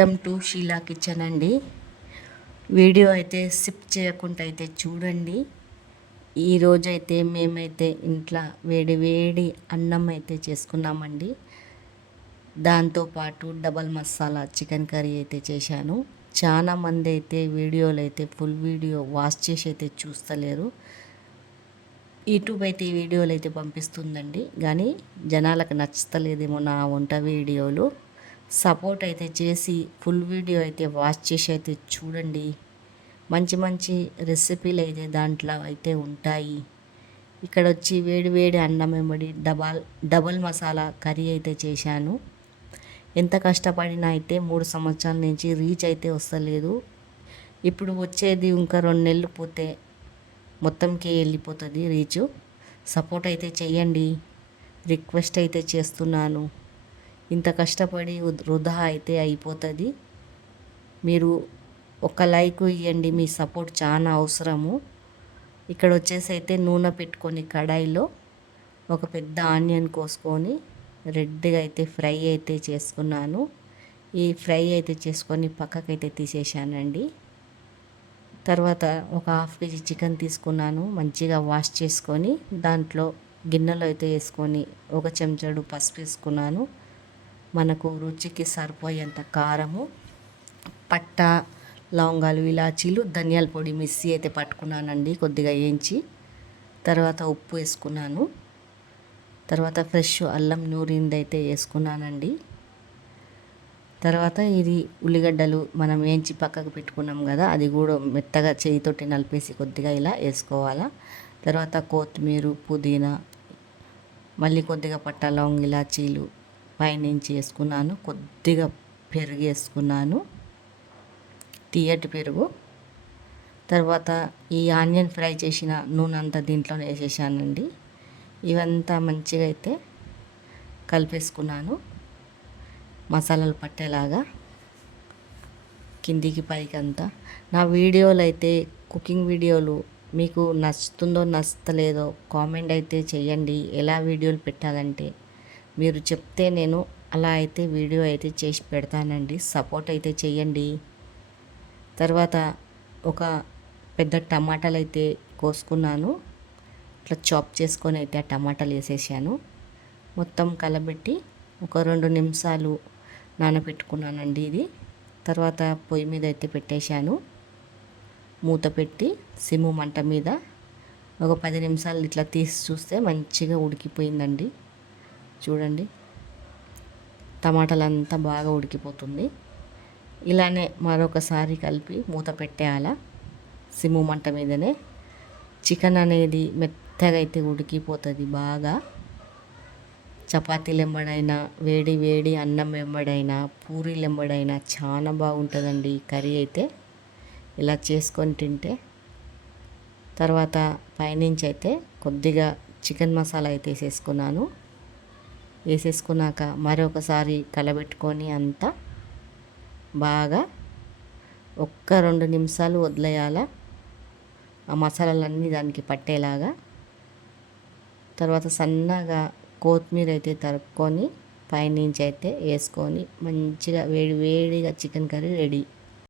Welcome to Sheela kitchen అండి. Video అయితే skip చేయకుండా అయితే చూడండి. ఈరోజైతే మేమైతే ఇంట్లో వేడి వేడి అన్నం అయితే చేసుకున్నామండి. దాంతోపాటు డబల్ మసాలా చికెన్ కర్రీ అయితే చేశాను. చాలామంది అయితే వీడియోలు అయితే ఫుల్ వీడియో వాచ్ చేసి అయితే చూస్తలేరు. యూట్యూబ్ అయితే ఈ వీడియోలు అయితే పంపిస్తుందండి, కానీ జనాలకు నచ్చుతలేదేమో నా వంట వీడియోలు. సపోర్ట్ అయితే చేసి ఫుల్ వీడియో అయితే వాచ్ చేసి అయితే చూడండి. మంచి మంచి రెసిపీలు అయితే దాంట్లో అయితే ఉంటాయి. ఇక్కడ వచ్చి వేడి వేడి అన్నం వెంబడి డబల్ మసాలా కర్రీ అయితే చేశాను. ఎంత కష్టపడినా అయితే 3 సంవత్సరాల నుంచి రీచ్ అయితే వస్తలేదు. ఇప్పుడు వచ్చేది ఇంకా 2 నెలలు పోతే మొత్తంకి వెళ్ళిపోతుంది రీచ్. సపోర్ట్ అయితే చెయ్యండి, రిక్వెస్ట్ అయితే చేస్తున్నాను. ఇంత కష్టపడి వృధా అయితే అయిపోతుంది. మీరు ఒక లైక్ ఇవ్వండి, మీ సపోర్ట్ చాలా అవసరము. ఇక్కడ వచ్చేసి అయితే నూనె పెట్టుకొని కడాయిలో ఒక పెద్ద ఆనియన్ కోసుకొని రెడ్గా అయితే ఫ్రై అయితే చేసుకున్నాను. ఈ ఫ్రై అయితే చేసుకొని పక్కకైతే తీసేసానండి. తర్వాత ఒక 1/2 kg చికెన్ తీసుకున్నాను. మంచిగా వాష్ చేసుకొని దాంట్లో గిన్నెలో అయితే వేసుకొని ఒక చెంచాడు పసుపు వేసుకున్నాను. మనకు రుచికి సరిపోయేంత కారము, పట్ట, లవంగాలు, ఇలాచీలు, ధనియాల పొడి మిక్సీ అయితే పట్టుకున్నానండి, కొద్దిగా వేయించి. తర్వాత ఉప్పు వేసుకున్నాను. తర్వాత ఫ్రెష్ అల్లం నూరింది అయితే వేసుకున్నానండి. తర్వాత ఇది ఉల్లిగడ్డలు మనం వేయించి పక్కకు పెట్టుకున్నాం కదా, అది కూడా మెత్తగా చేయితోటి నలిపేసి కొద్దిగా ఇలా వేసుకోవాలా. తర్వాత కొత్తిమీర, పుదీనా, మళ్ళీ కొద్దిగా పట్ట, లవంగ, ఇలాచీలు పైనుంచి వేసుకున్నాను. కొద్దిగా పెరుగు వేసుకున్నాను, తీయటి పెరుగు. తర్వాత ఈ ఆనియన్ ఫ్రై చేసిన నూనె అంతా దీంట్లో వేసేసానండి. ఇవంతా మంచిగా అయితే కలిపేసుకున్నాను, మసాలాలు పట్టేలాగా కిందికి పైకి అంతా. నా వీడియోలు అయితే కుకింగ్ వీడియోలు మీకు నచ్చుతుందో నచ్చలేదో కామెంట్ అయితే చేయండి. ఎలా వీడియోలు పెట్టాలంటే మీరు చెప్తే నేను అలా అయితే వీడియో అయితే చేసి పెడతానండి. సపోర్ట్ అయితే చేయండి. తర్వాత ఒక పెద్ద టమాటాలు అయితే కోసుకున్నాను. ఇట్లా చాప్ చేసుకొని అయితే ఆ టమాటాలు వేసేసాను. మొత్తం కలబెట్టి ఒక 2 నిమిషాలు నానబెట్టుకున్నానండి ఇది. తర్వాత పొయ్యి మీద అయితే పెట్టేశాను. మూత పెట్టి సిమ్ము మంట మీద ఒక 10 నిమిషాలు ఇట్లా తీసి చూస్తే మంచిగా ఉడికిపోయిందండి. చూడండి, టమాటాలంతా బాగా ఉడికిపోతుంది. ఇలానే మరొకసారి కలిపి మూత పెట్టేయాలా సిమ్ము మంట మీదనే. చికెన్ అనేది మెత్తగా అయితే ఉడికిపోతుంది బాగా. చపాతీలు ఎంబడైనా, వేడి వేడి అన్నం వెంబడైనా, పూరీలు ఎంబడైనా చాలా బాగుంటుందండి ఈ కర్రీ అయితే ఇలా చేసుకొని తింటే. తర్వాత పైనుంచి అయితే కొద్దిగా చికెన్ మసాలా అయితే వేసేసుకున్నాక మరొకసారి కలబెట్టుకొని అంతా బాగా 1-2 నిమిషాలు వదిలేయాల, ఆ మసాలాలన్నీ దానికి పట్టేలాగా. తర్వాత సన్నగా కొత్తిమీర అయితే తరుక్కొని పైనుంచి అయితే వేసుకొని మంచిగా వేడి వేడిగా చికెన్ కర్రీ రెడీ.